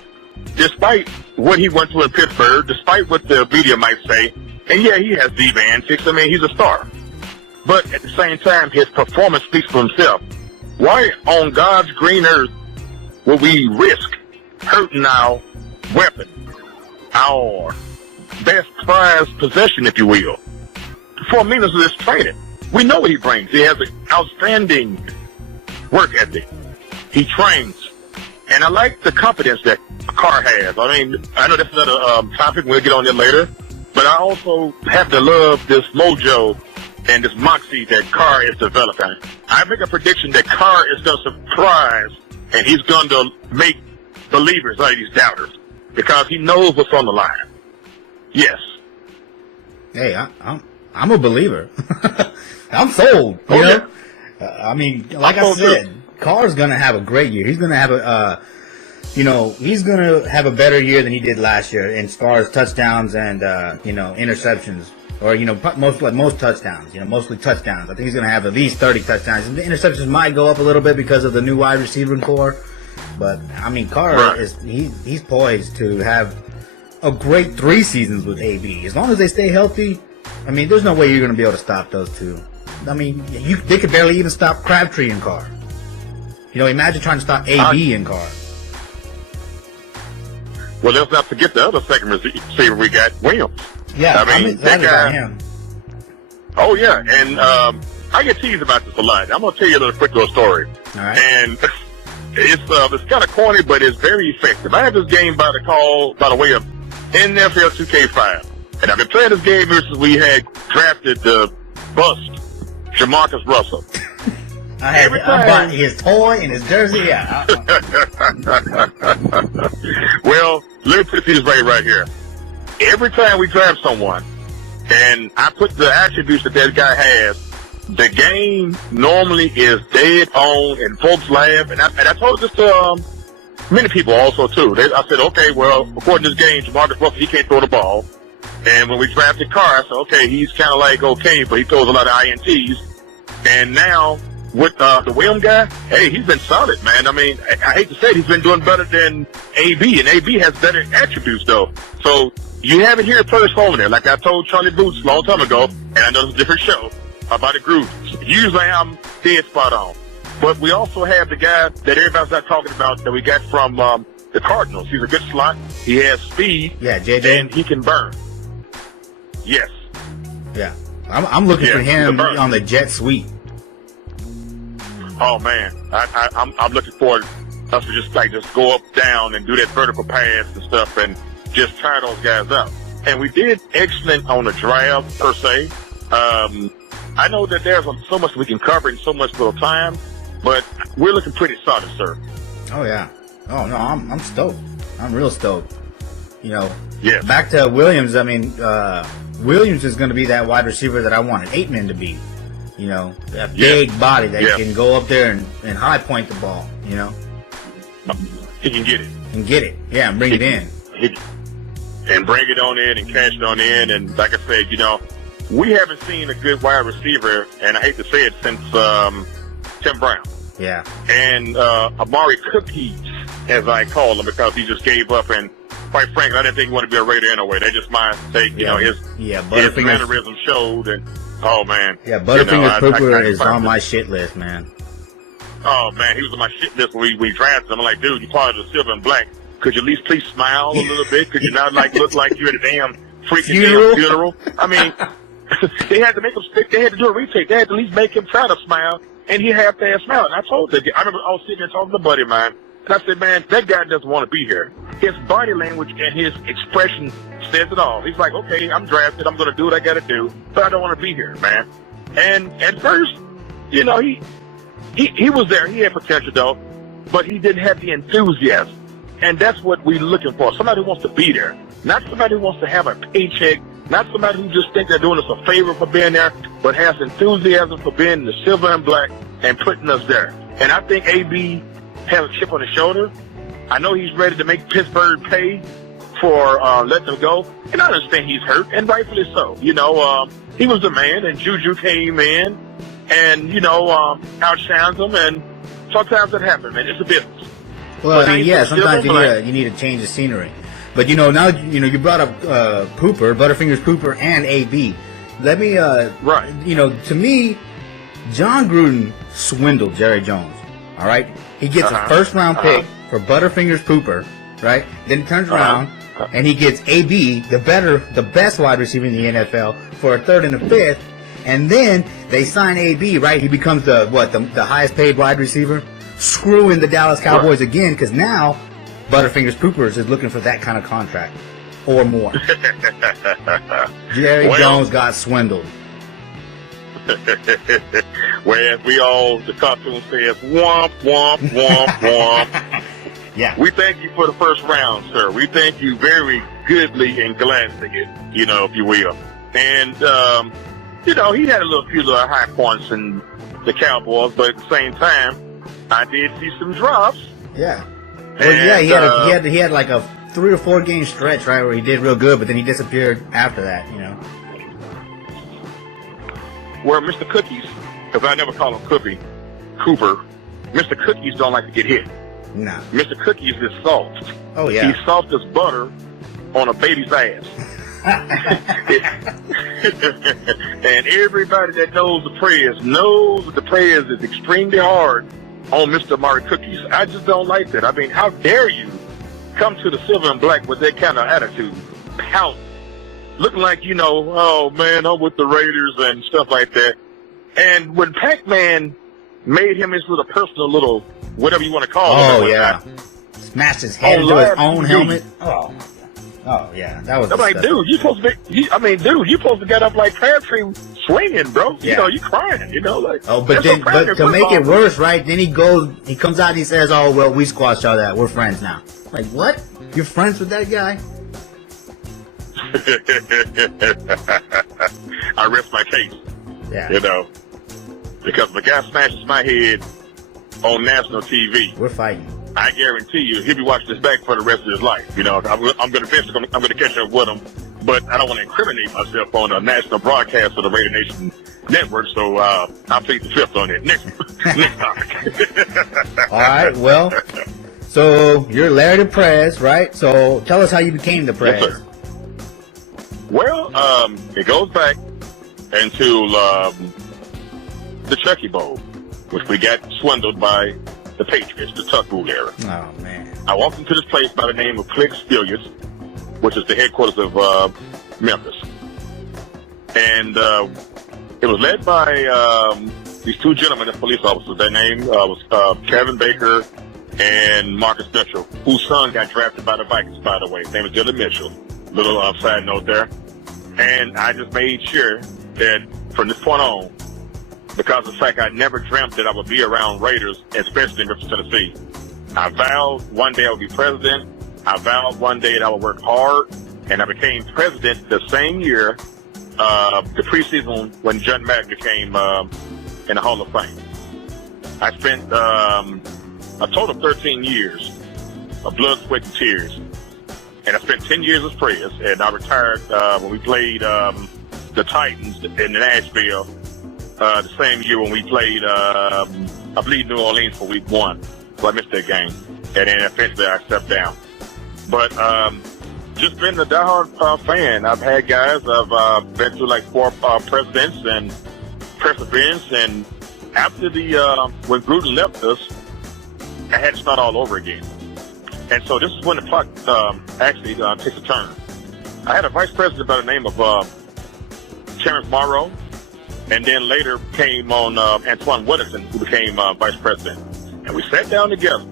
despite what he went through in Pittsburgh, despite what the media might say. And, yeah, he has diva antics. I mean, he's a star. But at the same time, his performance speaks for himself. Why on God's green earth will we risk hurting our weapon, our best prized possession, if you will, for meaningless training? We know what he brings. He has an outstanding work ethic. He trains. And I like the confidence that Carr has. I mean, I know that's another topic. We'll get on there later. But I also have to love this mojo and this moxie that Carr is developing. I make a prediction that Carr is going to surprise, and he's going to make believers out of these doubters, because he knows what's on the line. Yes. Hey, I'm a believer. I'm sold. You know? I mean, like I said, Carr's going to have a great year. He's going to have he's going to have a better year than he did last year as far as touchdowns and, interceptions. Or, most touchdowns, mostly touchdowns. I think he's going to have at least 30 touchdowns. And the interceptions might go up a little bit because of the new wide receiver core. But, I mean, Carr he's poised to have a great 3 seasons with AB. As long as they stay healthy, I mean, there's no way you're going to be able to stop those two. I mean, they could barely even stop Crabtree and Carr. You know, imagine trying to stop AB and Carr. Well, let's not forget the other second receiver we got, Williams. Yeah, I mean that guy. Him. Oh yeah, and I get teased about this a lot. I'm gonna tell you a quick little story. All right. And it's kind of corny, but it's very effective. I had this game by the way of NFL 2K5, and I've been playing this game ever since we had drafted the bust Jamarcus Russell. I bought his toy and his jersey. Yeah. Well, let me put this right here. every time we draft someone, and I put the attributes that guy has, the game normally is dead on, and folks laugh. And I told this to many people also too. I said, okay, well, according to this game, Jamarcus Russell, he can't throw the ball. And when we drafted Carr, I said, okay, he's kind of like okay, but he throws a lot of INTs. And now with the Williams guy, hey, he's been solid, man. I mean, I hate to say it, he's been doing better than AB, and AB has better attributes though. So you have it here at first home there, like I told Charlie Boots a long time ago, and I know it's a different show about the group. Usually I'm dead spot on. But we also have the guy that everybody's not talking about that we got from the Cardinals. He's a good slot. He has speed. Yeah, JJ. And he can burn. Yes. Yeah. I'm looking for him on the jet sweep. Oh, man. I'm looking for us to just go up, down, and do that vertical pass and stuff and just tire those guys out. And we did excellent on the draft, per se. I know that there's so much we can cover in so much little time, but we're looking pretty solid, sir. Oh, yeah. Oh, no, I'm stoked. I'm real stoked. You know, yes. Back to Williams, I mean, Williams is going to be that wide receiver that I wanted Aitman to be. You know, that big body that can go up there and high point the ball, you know. He can get it. And get it. Yeah, and bring it in. And bring it on in and cash it on in. And like I said, you know, we haven't seen a good wide receiver, and I hate to say it, since Tim Brown. Yeah. And Amari Cookies, as I call him, because he just gave up. And quite frankly, I didn't think he wanted to be a Raider anyway. They just might say, you know, his mannerism showed. And oh man. Yeah, Butterfingers Cooper is on my shit list, man. Oh man, he was on my shit list when we drafted him. I'm like, dude, you part of the silver and black. Could you at least please smile a little bit? Could you not look like you're at a damn freaking funeral? I mean, they had to make him stick. They had to do a retake. They had to at least make him try to smile, and he had to smile. And I told the guy, I remember I was sitting there talking to a buddy of mine, and I said, man, that guy doesn't want to be here. His body language and his expression says it all. He's like, okay, I'm drafted. I'm going to do what I got to do, but I don't want to be here, man. And at first, you know, he was there. He had potential, though, but he didn't have the enthusiasm. And that's what we're looking for. Somebody who wants to be there. Not somebody who wants to have a paycheck. Not somebody who just thinks they're doing us a favor for being there, but has enthusiasm for being the silver and black and putting us there. And I think AB has a chip on his shoulder. I know he's ready to make Pittsburgh pay for letting him go. And I understand he's hurt, and rightfully so. You know, he was the man, and Juju came in and, you know, outshines him. And sometimes it happens, man. It's a business. Well, I mean, yeah, sometimes you need to change the scenery. But, you know, now, you know, you brought up Pooper, Butterfingers Pooper, and AB. Let me, right. You know, to me, John Gruden swindled Jerry Jones, all right? He gets a first-round pick for Butterfingers Pooper, right? Then he turns around, and he gets AB, the best wide receiver in the NFL, for a third and a fifth, and then they sign AB, right? He becomes the highest-paid wide receiver. Screwing the Dallas Cowboys again, because now Butterfingers Poopers is looking for that kind of contract or more. Jerry Jones got swindled. Whereas the cartoon says, womp, womp, womp, womp. Yeah. We thank you for the first round, sir. We thank you very goodly and gladly, you know, if you will. And, you know, he had a few little high points in the Cowboys, but at the same time, I did see some drops. Yeah. Well, and, he had like a 3 or 4 game stretch, right, where he did real good, but then he disappeared after that, you know. Where Mr. Cookies, because I never call him Cooper, Mr. Cookies don't like to get hit. Nah. Mr. Cookies is soft. Oh, yeah. He's soft as butter on a baby's ass. And everybody that knows the prayers knows that the prayers is extremely hard on Mr. Amari Cookies. I just don't like that. I mean, how dare you come to the silver and black with that kind of attitude, pout, looking like, you know, oh man, I'm with the Raiders and stuff like that. And when Pac-Man made him into a personal little, whatever you want to call it. Oh yeah, smashed his head into his own helmet. Oh. Oh yeah, that was. I'm like, dude, you supposed to be. You supposed to get up like Crabtree swinging, bro. Yeah. You know, you crying. You know, like. Oh, but to make it worse, right? Then he comes out and he says, "Oh well, we squashed all that. We're friends now." Like what? You're friends with that guy? I rest my case. Yeah. You know, because if a guy smashes my head on national TV, We're fighting. I guarantee you he'll be watching this back for the rest of his life. You know, I'm going to catch up with him, but I don't want to incriminate myself on a national broadcast of the Raider Nation Network. So I'll plead the fifth on it. Next topic. All right. Well, so you're Larry the Prez, right? So tell us how you became the Prez. Yes, sir. Well, it goes back into the Chucky Bowl, which we got swindled by the Patriots, the Tuck Rule era. Oh, man. I walked into this place by the name of Clicks Billiards, which is the headquarters of Memphis. And it was led by these two gentlemen, as police officers. Their name was Kevin Baker and Marcus Mitchell, whose son got drafted by the Vikings, by the way. His name is Dylan Mitchell. Little side note there. And I just made sure that from this point on, because of the fact I never dreamt that I would be around Raiders, especially in Memphis, Tennessee, I vowed one day I would be president. I vowed one day that I would work hard. And I became president the same year, the preseason when John Madden became in the Hall of Fame. I spent a total of 13 years of blood, sweat, and tears. And I spent 10 years as Prez, and I retired when we played the Titans in Nashville the same year when we played, I believe, New Orleans for week 1. So I missed that game. And then eventually I stepped down. But just been a diehard fan. I've had guys, I've been through like 4 presidents and perseverance. And after when Gruden left us, I had to start all over again. And so this is when the clock actually takes a turn. I had a vice president by the name of Terrence Morrow, and then later came on Antoine Whittington, who became vice president. And we sat down together,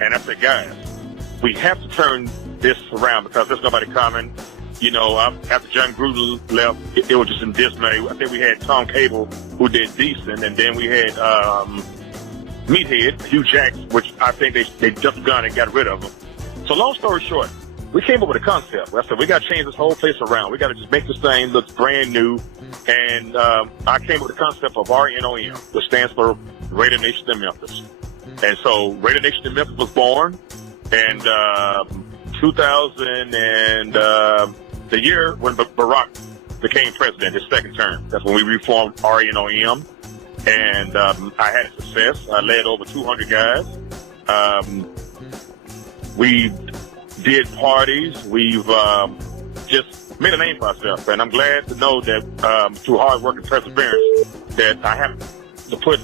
and I said, guys, we have to turn this around because there's nobody coming. You know, after John Gruden left, it was just in dismay. I think we had Tom Cable, who did decent, and then we had Meathead, Hugh Jackson, which I think they jumped the gun and got rid of him. So long story short, we came up with a concept. I said, we got to change this whole place around. We got to just make this thing look brand new. And I came up with the concept of RNOM, which stands for Raider Nation in Memphis. And so Raider Nation in Memphis was born. And 2000 and the year when Barack became president, his second term, that's when we reformed RNOM. And I had success. I led over 200 guys. We did parties. We've just made a name for ourselves. And I'm glad to know that through hard work and perseverance that I have to put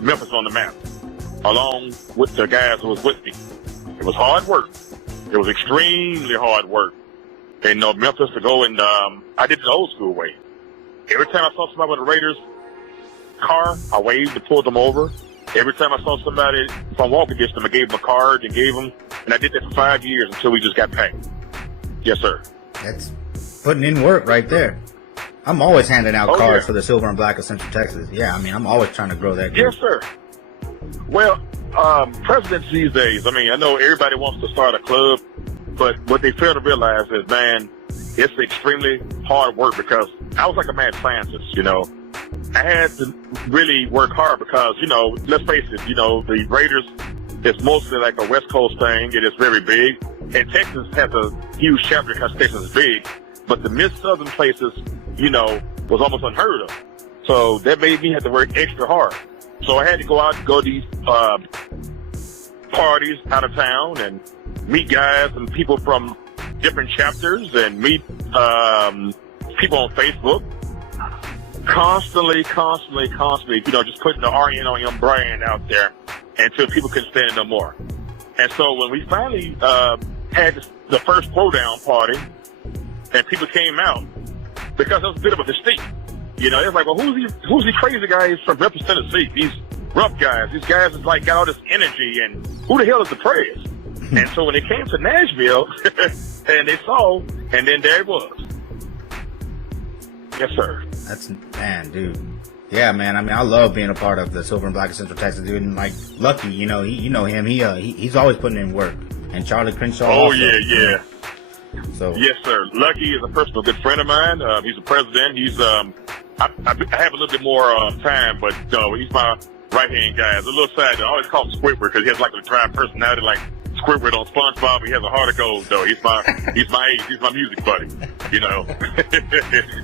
Memphis on the map, along with the guys who was with me. It was hard work. It was extremely hard work. And Memphis to go and I did it the old school way. Every time I saw somebody with the Raiders car, I waved to pull them over. Every time I saw somebody, if I'm walking against them, I gave them a card and gave them, and I did that for 5 years until we just got packed. Yes, sir. That's putting in work right there. I'm always handing out cards for the Silver and Black of Central Texas. Yeah, I mean, I'm always trying to grow that group. Yes, sir. Well, presidents these days, I mean, I know everybody wants to start a club, but what they fail to realize is, man, it's extremely hard work because I was like a mad scientist, you know. I had to really work hard because, you know, let's face it, you know, the Raiders is mostly like a West Coast thing. It is very big. And Texas has a huge chapter because Texas is big. But the mid-southern places, you know, was almost unheard of. So that made me have to work extra hard. So I had to go out and go to these parties out of town and meet guys and people from different chapters and meet people on Facebook. Constantly, you know, just putting the RNOM brand out there until people couldn't stand it no more. And so when we finally had the first throwdown party and people came out, because it was a bit of a mystique, you know, it was like, well, who's these crazy guys from Memphis, Tennessee? These rough guys, these guys is like got all this energy, and who the hell is the Prez? And so when they came to Nashville and they saw, and then there it was. Yes, sir. That's, man, dude. Yeah, man. I mean, I love being a part of the Silver and Black of Central Texas, dude. And like Lucky, you know, you know him. He's always putting in work. And Charlie Crenshaw. Oh also, yeah. So Yes, sir. Lucky is a personal good friend of mine. He's the president. He's I have a little bit more time, but he's my right-hand guy. It's a little sad. I always call him Squidward because he has like a dry personality like Squidward on SpongeBob. He has a heart of gold, though. He's my age. He's my music buddy, you know.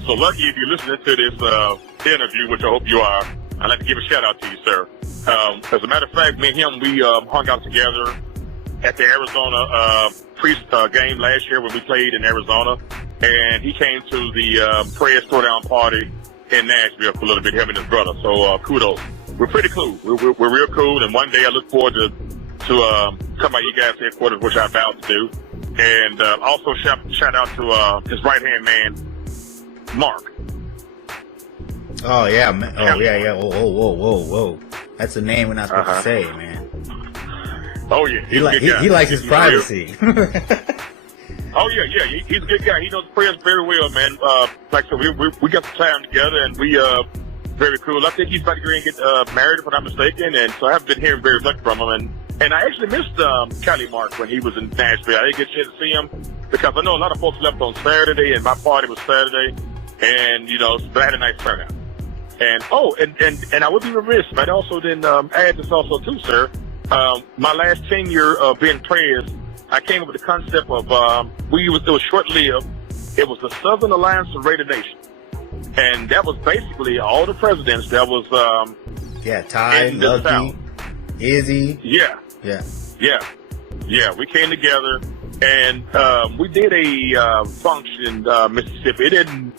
So Lucky, if you're listening to this interview, which I hope you are, I'd like to give a shout-out to you, sir. As a matter of fact, me and him, we hung out together at the Arizona game last year when we played in Arizona, and he came to the Prayers Throwdown party in Nashville for a little bit, him and his brother. So kudos. We're pretty cool. We're real cool, and one day I look forward to come by you guys' headquarters, which I vowed to do. And also shout out to his right-hand man, Mark. Oh yeah, man. Oh yeah. Whoa. That's a name we're not supposed to say, man. Oh yeah, He likes his privacy. Oh yeah, he's a good guy. He knows the Prayers very well, man. Like I said, we got some time together, and we very cool. I think he's about to go and get married, if I'm not mistaken, and so I haven't been hearing very much from him. And I actually missed Cali Mark when he was in Nashville. I didn't get a chance to see him because I know a lot of folks left on Saturday, and my party was Saturday, and but I had a nice turnout. And I would be remiss, but I also didn't add this also too, sir. My last tenure of being Prayers, I came up with the concept of it was short-lived. It was the Southern Alliance of Raider Nation, and that was basically all the presidents that was Ty, Lucky, Izzy. Yeah. We came together and we did a function in Mississippi. It didn't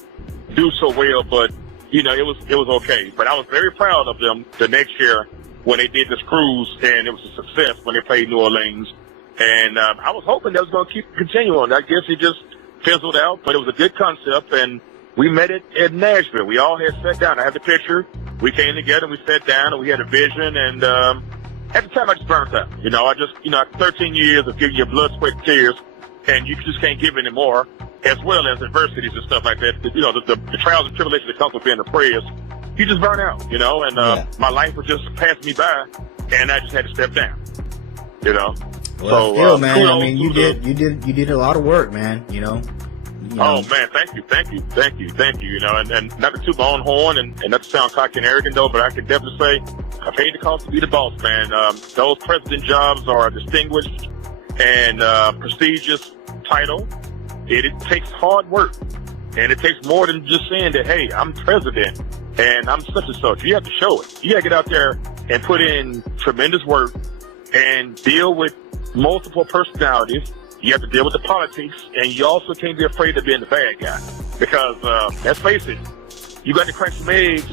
do so well, but it was okay. But I was very proud of them the next year when they did this cruise, and it was a success when they played New Orleans. And I was hoping that was going to keep continuing. I guess it just fizzled out, but it was a good concept, and we met it in Nashville. We all had sat down. I have the picture. We came together, we sat down, and we had a vision, and at the time I just burnt out. After 13 years of giving you blood, sweat, and tears, and you just can't give any more, as well as adversities and stuff like that. The trials and tribulations that come with being the Prayers, you just burn out, and my life was just passing me by, and I just had to step down, Well, still, man, kudos, I mean, you did a lot of work, man, Oh man, thank you, and not to toot my own horn and not to sound cocky and arrogant though, but I can definitely say I paid the cost to be the boss, man. Those president jobs are a distinguished and prestigious title. It takes hard work, and it takes more than just saying that, hey, I'm president and I'm such and such. You have to show it. You got to get out there and put in tremendous work and deal with multiple personalities. You have to deal with the politics, and you also can't be afraid of being the bad guy. Because, let's face it, you got to crack some eggs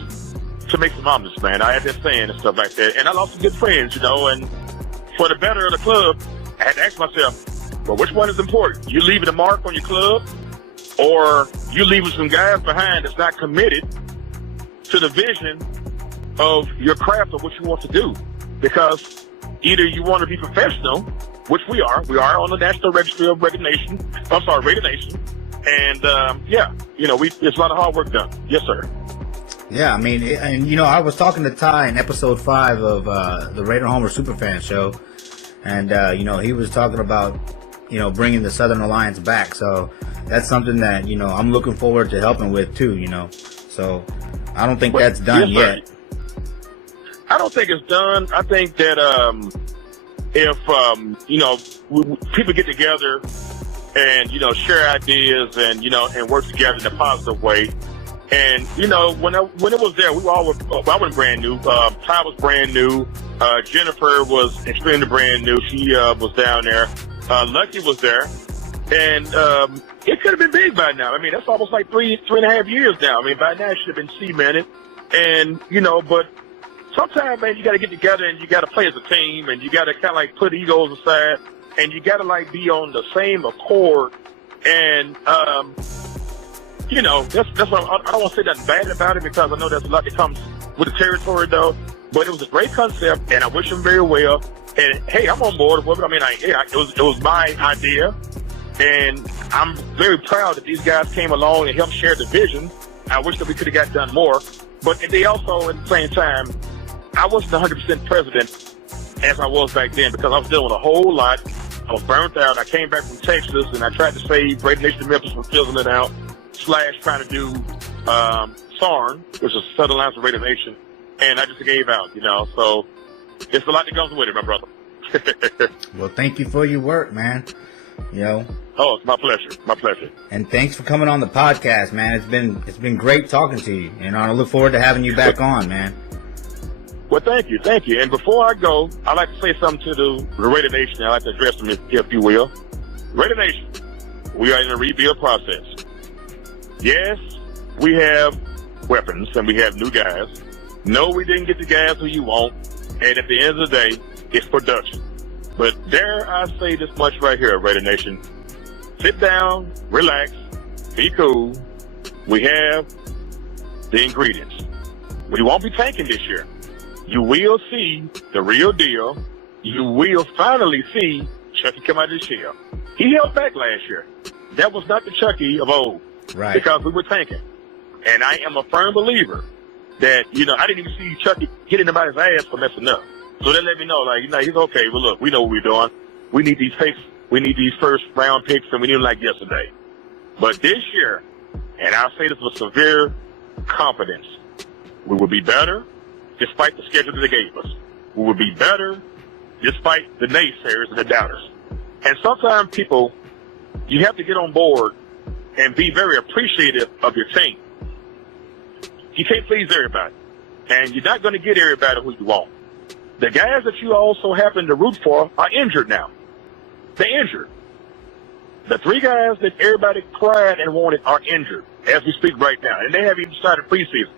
to make some omelets, man. I had that saying and stuff like that. And I lost some good friends, and for the better of the club, I had to ask myself, well, which one is important? You leaving a mark on your club, or you leaving some guys behind that's not committed to the vision of your craft or what you want to do? Because either you want to be professional, which we are on the National Registry of Raider Nation. And, it's a lot of hard work done. Yes, sir. Yeah, I mean, I was talking to Ty in episode 5 of the Raider Homer Superfan show, and, he was talking about, bringing the Southern Alliance back. So that's something that, I'm looking forward to helping with too, So I don't think that's done yet. I don't think it's done. I think that, if people get together and share ideas and and work together in a positive way, and when it was there, we all were. I was brand new. Ty was brand new. Jennifer was extremely brand new. She was down there. Lucky was there, and it could have been big by now. I mean, that's almost like 3.5 years now. I mean, by now it should have been cemented, and but. Sometimes, man, you got to get together and you got to play as a team, and you got to kind of like put egos aside, and you got to like be on the same accord. And that's what I don't want to say nothing bad about it, because I know there's a lot that comes with the territory, though. But it was a great concept, and I wish him very well. And hey, I'm on board with it. I mean, it was my idea, and I'm very proud that these guys came along and helped share the vision. I wish that we could have got done more, but they also, at the same time, I wasn't 100% president as I was back then, because I was dealing with a whole lot I was burnt out. I came back from Texas, and I tried to save Raider Nation Memphis from fizzling out, / trying to do SARN, which is Southern Alliance of Raider Nation, and I just gave out, So it's a lot that goes with it, my brother. Well, thank you for your work, man. Oh, it's my pleasure. My pleasure. And thanks for coming on the podcast, man. It's been great talking to you. I look forward to having you back on, man. Well, thank you. And before I go, I'd like to say something to the Raider Nation. I'd like to address them, if you will. Raider Nation, we are in a rebuild process. Yes, we have weapons and we have new guys. No, we didn't get the guys who you want. And at the end of the day, it's production. But dare I say this much right here, Raider Nation. Sit down, relax, be cool. We have the ingredients. We won't be tanking this year. You will see the real deal. You will finally see Chucky come out of his shell. He held back last year. That was not the Chucky of old. Right. Because we were tanking. And I am a firm believer that, I didn't even see Chucky hitting him out his ass for messing up. So that let me know, he's okay. Well, look, we know what we're doing. We need these picks. We need these first round picks, and we need them like yesterday. But this year, and I'll say this with severe confidence, we will be better despite the schedule that they gave us. We will be better despite the naysayers and the doubters. And sometimes people, you have to get on board and be very appreciative of your team. You can't please everybody. And you're not going to get everybody who you want. The guys that you also happen to root for are injured now. They're injured. The 3 guys that everybody cried and wanted are injured as we speak right now. And they haven't even started preseason.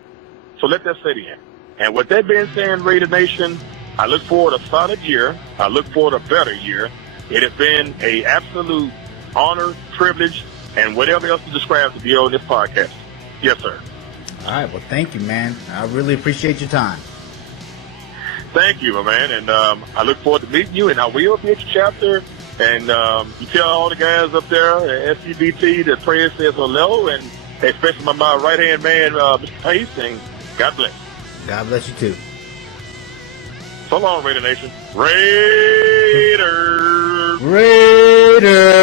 So let that sit in. And with that being said, Raider Nation, I look forward to a solid year. I look forward to a better year. It has been an absolute honor, privilege, and whatever else to describe to be on this podcast. Yes, sir. All right. Well, thank you, man. I really appreciate your time. Thank you, my man. And I look forward to meeting you, and I will be at your chapter. And you tell all the guys up there at SCBT that prayer says hello, and especially my right-hand man, Mr. Pace, and God bless. God bless you, too. So long, Raider Nation. Raiders! Raiders!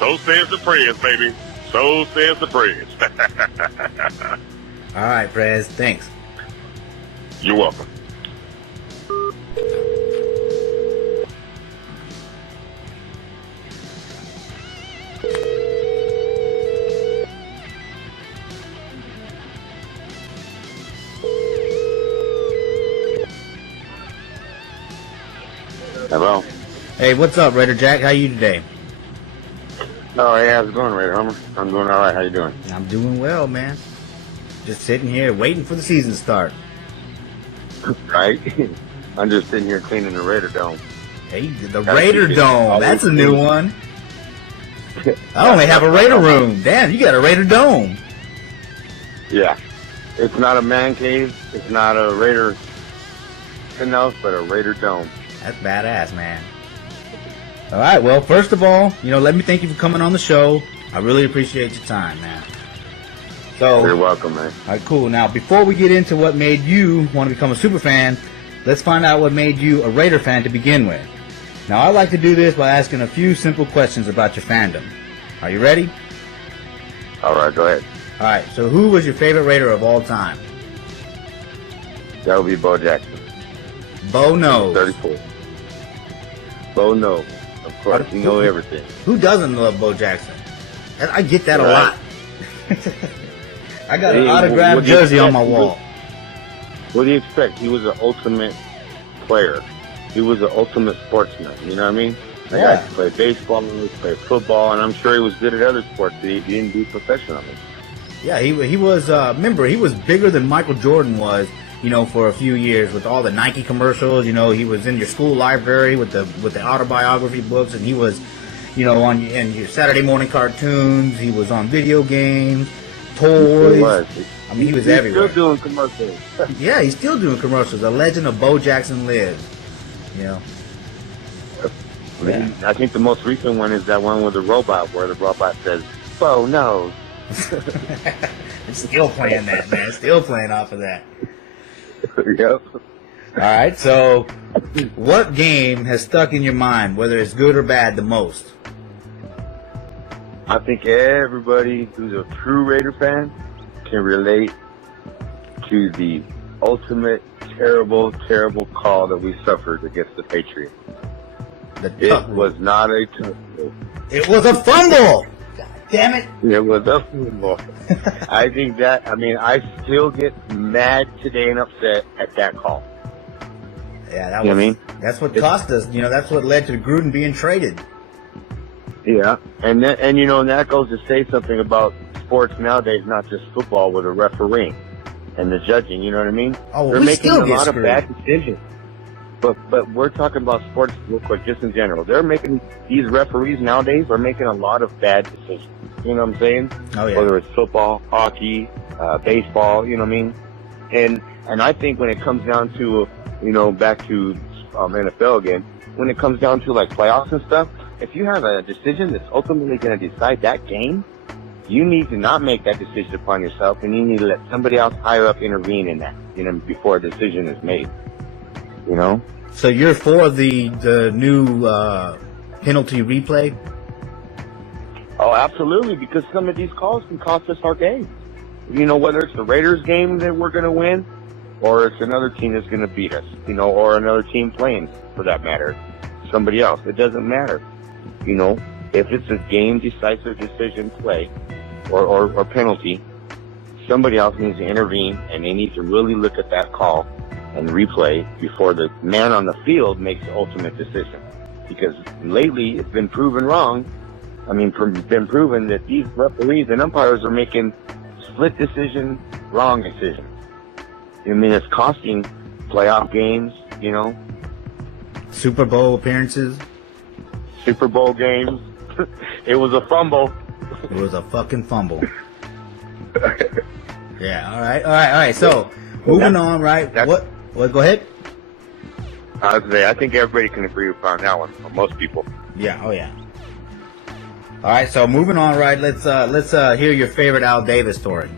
So says the prayers, baby. So says the prayers. All right, Prez. Thanks. You're welcome. Hello. Hey, what's up, Raider Jack? How you today? Oh, hey, how's it going, Raider Homer? I'm doing all right. How you doing? I'm doing well, man. Just sitting here waiting for the season to start. Right? I'm just sitting here cleaning the Raider Dome. Hey, the Raider Dome. That's a new one. I only have a Raider room. Damn, you got a Raider Dome. Yeah. It's not a man cave. It's not a Raider penthouse, but a Raider Dome. That's badass, man. All right, well, first of all, let me thank you for coming on the show. I really appreciate your time, man. So, you're welcome, man. All right, cool. Now, before we get into what made you want to become a super fan, let's find out what made you a Raider fan to begin with. Now, I like to do this by asking a few simple questions about your fandom. Are you ready? All right, go ahead. All right, so who was your favorite Raider of all time? That would be Bo Jackson. Bo knows. 34. Bo knows. Of course, you know everything. Who doesn't love Bo Jackson? I get that a lot. I got an autographed jersey on my wall. What do you expect? He was an ultimate player. He was an ultimate sportsman. You know what I mean? Like, Yeah. I could play baseball, he could play football, and I'm sure he was good at other sports that he didn't do professionally. Yeah, he was. Remember, he was bigger than Michael Jordan was. For a few years with all the Nike commercials. He was in your school library with the autobiography books, and he was, in your Saturday morning cartoons. He was on video games, toys. He was. He was everywhere. Still doing commercials. Yeah, he's still doing commercials. The legend of Bo Jackson lives. Yeah. I think the most recent one is that one with the robot, where the robot says, "Bo knows." It's still playing that, man. Still playing off of that. Yep. All right, so What game has stuck in your mind, whether it's good or bad, the most? I think everybody who's a true Raider fan can relate to the ultimate terrible, terrible call that we suffered against the Patriots. It was not a touchdown. It was a fumble! God damn it! It was a fumble. I think that, I still get mad today and upset at that call. Yeah, that You was, know what I mean? that's what cost us. That's what led to Gruden being traded. Yeah, and that goes to say something about sports nowadays, not just football, with a referee and the judging. You know what I mean? Oh, They're we making still a get lot screwed. of bad decisions. But we're talking about sports real quick, just in general. These referees nowadays are making a lot of bad decisions. You know what I'm saying? Oh, yeah. Whether it's football, hockey, baseball, you know what I mean? And I think when it comes down to, back to NFL again, when it comes down to like playoffs and stuff, if you have a decision that's ultimately going to decide that game, you need to not make that decision upon yourself, and you need to let somebody else higher up intervene in that, before a decision is made. So you're for the new penalty replay? Oh, absolutely, because some of these calls can cost us our game. Whether it's the Raiders game that we're going to win, or it's another team that's going to beat us, or another team playing, for that matter, somebody else. It doesn't matter. If it's a game decisive decision play or penalty, somebody else needs to intervene, and they need to really look at that call and replay before the man on the field makes the ultimate decision. Because lately it's been proven wrong. Been proven that these referees and umpires are making split decision, wrong decisions. It's costing playoff games, Super Bowl appearances? Super Bowl games. It was a fumble. It was a fucking fumble. Yeah, all right. So, moving on, right? What? Go ahead. I think everybody can agree upon that one. Most people. Yeah. Oh, yeah. All right. So, moving on, right? Let's hear your favorite Al Davis story.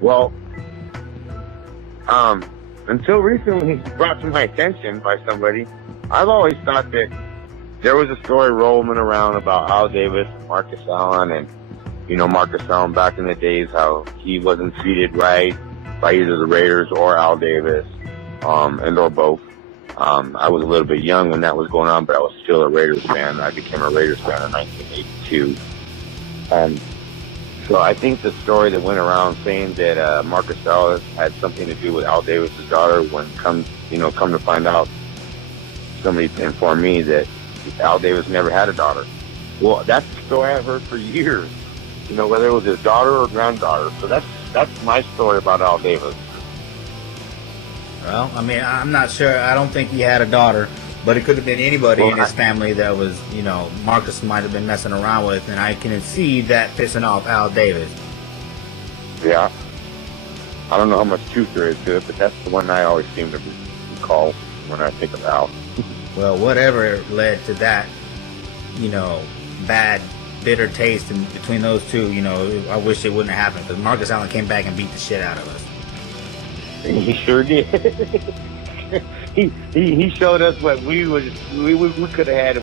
Well, until recently brought to my attention by somebody, I've always thought that there was a story rolling around about Al Davis, Marcus Allen, and Marcus Allen back in the days, how he wasn't treated right by either the Raiders or Al Davis, and or both. I was a little bit young when that was going on, but I was still a Raiders fan. I became a Raiders fan in 1982. So I think the story that went around saying that Marcus Allen had something to do with Al Davis' daughter, when come to find out, somebody informed me that Al Davis never had a daughter. Well, that's the story I've heard for years. Whether it was his daughter or granddaughter. So that's my story about Al Davis. Well, I'm not sure. I don't think he had a daughter, but it could have been anybody in his family that was, Marcus might have been messing around with, and I can see that pissing off Al Davis. Yeah. I don't know how much truth there is to it, but that's the one I always seem to recall when I think of Al. Well, whatever led to that, bad, bitter taste between those two, I wish it wouldn't have happened, because Marcus Allen came back and beat the shit out of us. He sure did. he showed us what we could have had